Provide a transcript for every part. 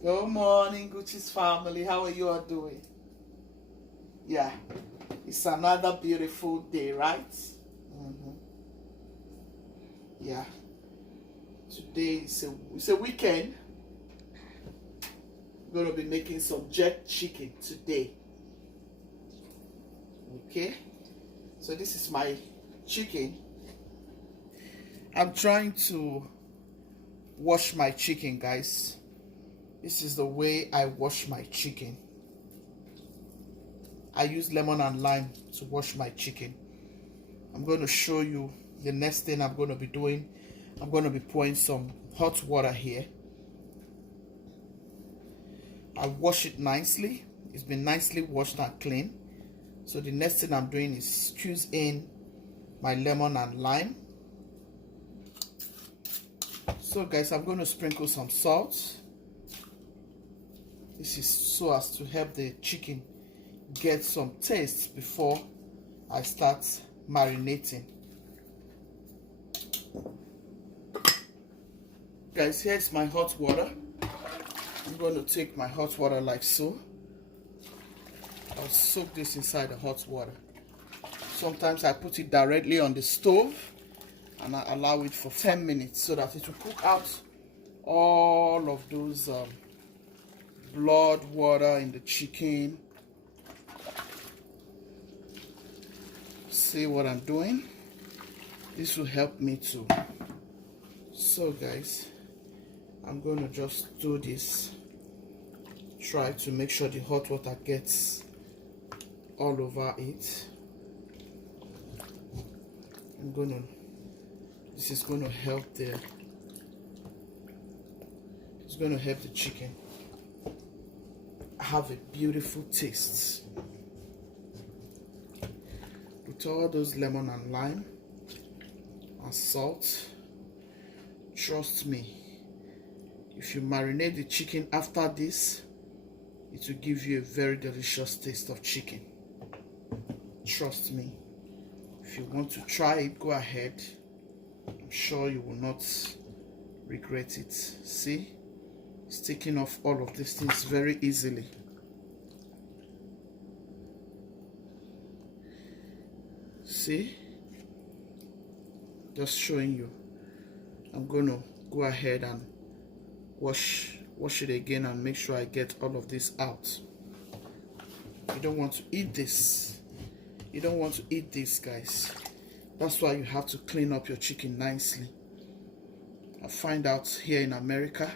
Good morning, Gucci's family. How are you all doing? Yeah, it's another beautiful day, right? Yeah, today is a weekend. We're gonna be making some jerk chicken today. Okay, so this is my chicken. I'm trying to wash my chicken, guys. This is the way I wash my chicken. I use lemon and lime to wash my chicken. I'm going to show you the next thing I'm going to be doing. I'm going to be pouring some hot water here. I wash it nicely. It's been nicely washed and clean. So the next thing I'm doing is squeeze in my lemon and lime. So guys, I'm going to sprinkle some salt. This is so as to help the chicken get some taste before I start marinating. Guys, here's my hot water. I'm going to take my hot water like so. I'll soak this inside the hot water. Sometimes I put it directly on the stove and I allow it for 10 minutes so that it will cook out all of those blood water in the chicken. See what I'm doing? This will help me too. So guys, I'm going to just do this. Try to make sure the hot water gets all over it. This is going to help it's going to help the chicken have a beautiful taste. With all those lemon and lime and salt, trust me, if you marinate the chicken after this, it will give you a very delicious taste of chicken. Trust me. If you want to try it, go ahead. I'm sure you will not regret it. See, it's taking off all of these things very easily. See, just showing you. I'm gonna go ahead and wash it again and make sure I get all of this out. You don't want to eat this. You don't want to eat this, guys. That's why you have to clean up your chicken nicely. I find out here in America,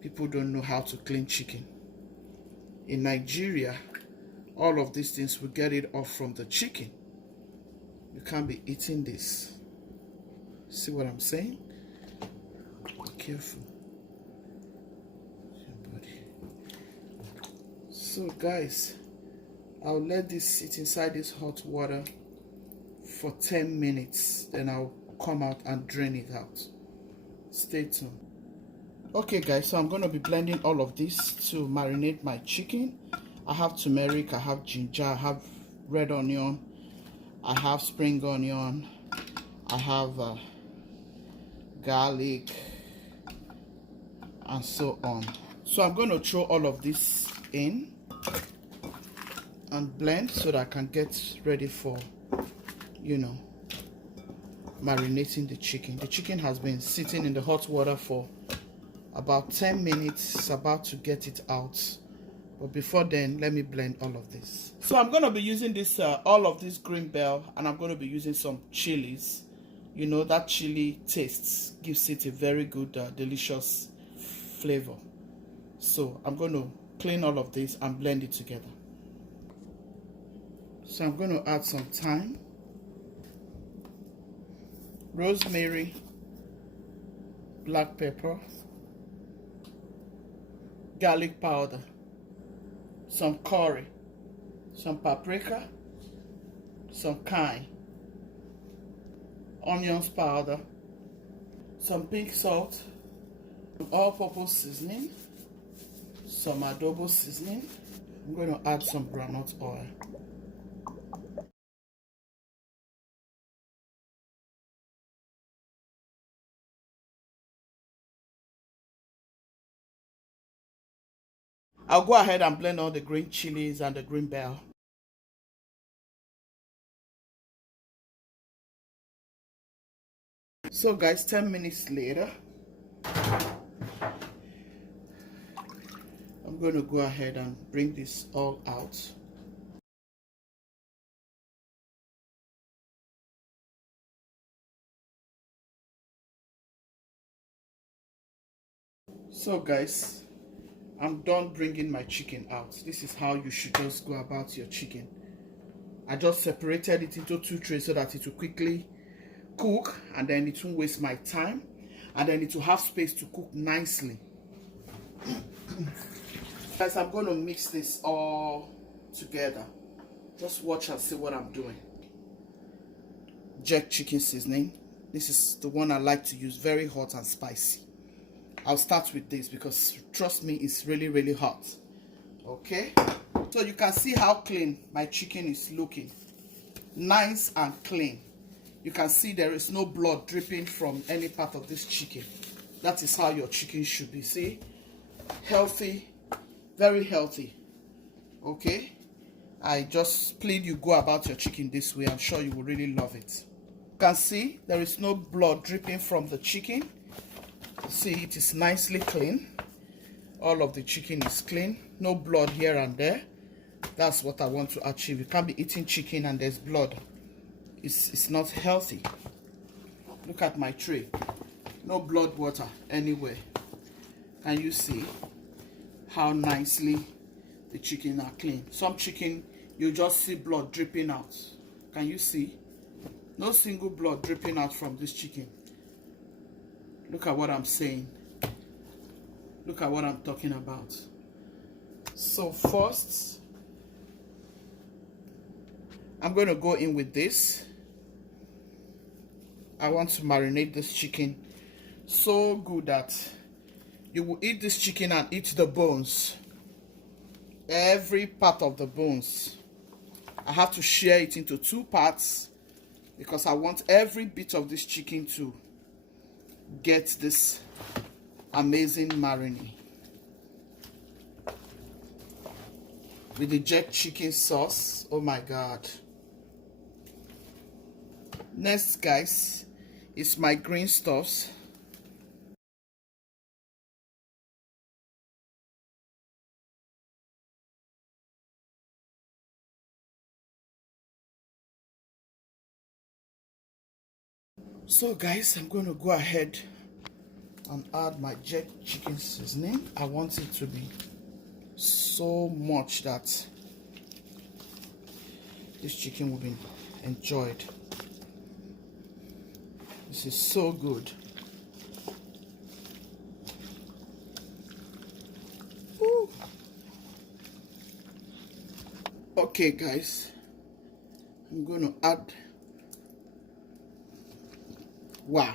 people don't know how to clean chicken. In Nigeria, all of these things will get it off from the chicken. You can't be eating this. See what I'm saying? Be careful. So guys, I'll let this sit inside this hot water for 10 minutes. Then I'll come out and drain it out. Stay tuned. Okay guys, so I'm going to be blending all of this to marinate my chicken. I have turmeric, I have ginger, I have red onion, I have spring onion, I have garlic, and so on. So I'm going to throw all of this in and blend so that I can get ready for, marinating the chicken. The chicken has been sitting in the hot water for about 10 minutes. It's about to get it out, but before then, let me blend all of this. So I'm going to be using this all of this green bell, and I'm going to be using some chilies. That chili taste gives it a very good delicious flavor. So I'm going to clean all of this and blend it together. So I'm going to add some thyme, rosemary, black pepper, garlic powder, some curry, some paprika, some thyme, onions powder, some pink salt, all-purpose seasoning, some adobo seasoning. I'm going to add some groundnut oil. I'll go ahead and blend all the green chilies and the green bell. So guys, 10 minutes later, I'm going to go ahead and bring this all out. So guys, I'm done bringing my chicken out. This is how you should just go about your chicken. I just separated it into 2 trays so that it will quickly cook, and then it won't waste my time, and then it will have space to cook nicely. Guys, I'm going to mix this all together. Just watch and see what I'm doing. Jerk chicken seasoning. This is the one I like to use, very hot and spicy. I'll start with this because trust me, it's really hot. Okay, so you can see how clean my chicken is looking. Nice and clean. You can see there is no blood dripping from any part of this chicken. That is how your chicken should be. See, healthy, very healthy. Okay, I just plead you go about your chicken this way. I'm sure you will really love it. You can see there is no blood dripping from the chicken. See, it is nicely clean. All of the chicken is clean, no blood here and there. That's what I want to achieve. You can't be eating chicken and there's blood. It's not healthy. Look at my tray, no blood water anywhere. Can you see how nicely the chicken are clean? Some chicken you just see blood dripping out. Can you see? No single blood dripping out from this chicken. Look at what I'm saying. Look at what I'm talking about. So first, I'm going to go in with this. I want to marinate this chicken so good that you will eat this chicken and eat the bones. Every part of the bones. I have to share it into 2 parts because I want every bit of this chicken to get this amazing marinade with the jerk chicken sauce. Oh my god. Next guys is my green stuffs. So guys, I'm going to go ahead and add my jerk chicken seasoning. I want it to be so much that this chicken will be enjoyed. This is so good. Ooh. Okay guys, I'm going to add, wow,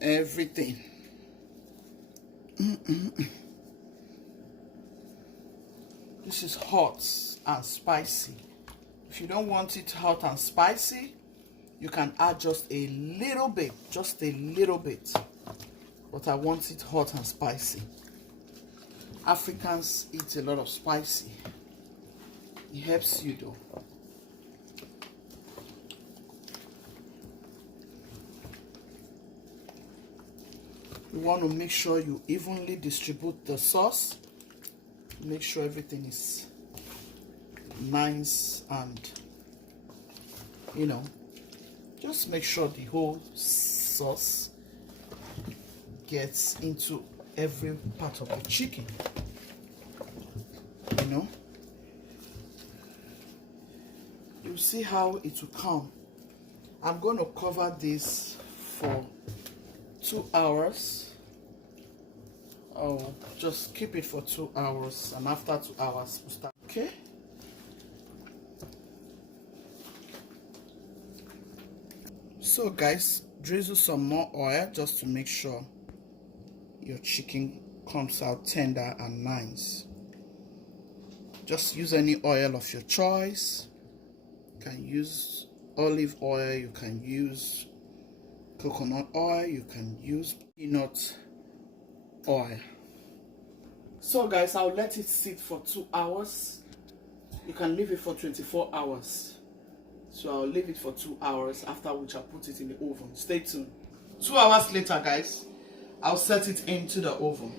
everything. This is hot and spicy. If you don't want it hot and spicy, you can add just a little bit, but I want it hot and spicy. Africans eat a lot of spicy. It helps you though. You want to make sure you evenly distribute the sauce. Make sure everything is nice and, you know, just make sure the whole sauce gets into every part of the chicken, you know. You see how it will come. I'm going to cover this for 2 hours. Oh, just keep it for 2 hours, and after 2 hours we'll start. Okay, so guys, drizzle some more oil just to make sure your chicken comes out tender and nice. Just use any oil of your choice. You can use olive oil, you can use coconut oil, you can use peanut oil. So guys, I'll let it sit for 2 hours. You can leave it for 24 hours. So I'll leave it for 2 hours, after which I'll put it in the oven. Stay tuned. 2 hours later, guys, I'll set it into the oven.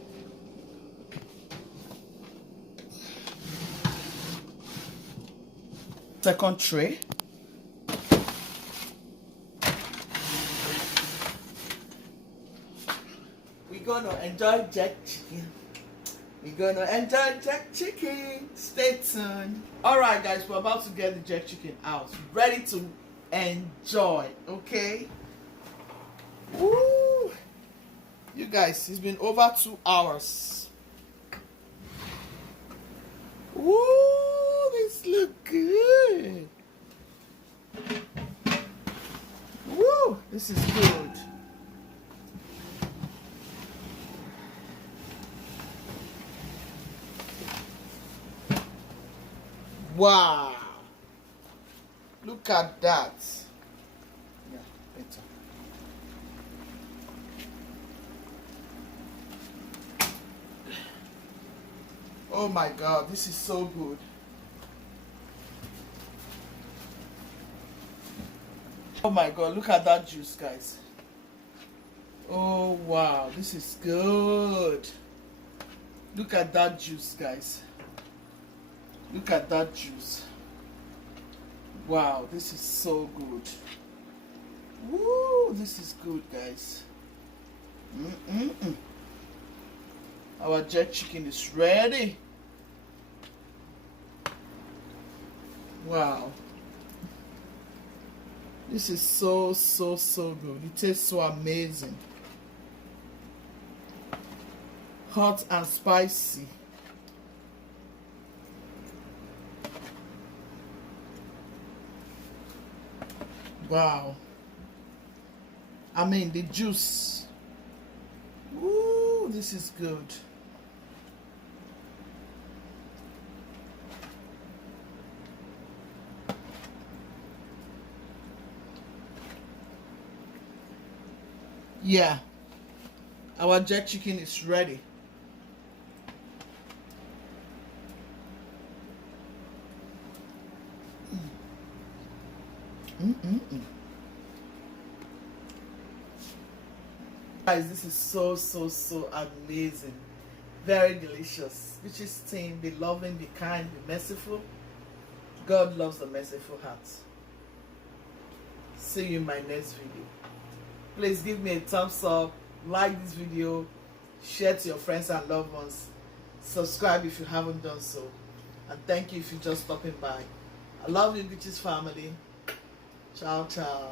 Second tray. We're gonna enjoy jerk chicken. We're gonna enjoy jerk chicken. Stay tuned. Alright guys, we're about to get the jerk chicken out. Ready to enjoy, okay? Woo! You guys, it's been over 2 hours. Woo! This look good. Woo! This is good. Wow! Look at that. Yeah, better. Oh my God, this is so good. Oh my God, look at that juice, guys. Oh wow, this is good. Look at that juice, guys. Look at that juice. Wow, this is so good. Woo, this is good, guys. Our jerk chicken is ready. Wow. This is so good. It tastes so amazing. Hot and spicy. Wow. I mean, the juice. Ooh, this is good. Yeah. Our jerk chicken is ready. Guys, this is so amazing. Very delicious. Witch's team, be loving, be kind, be merciful. God loves the merciful heart. See you in my next video. Please give me a thumbs up, like this video, share to your friends and loved ones, subscribe if you haven't done so, and thank you if you're just stopping by. I love you, Witch's family. Ciao, ciao.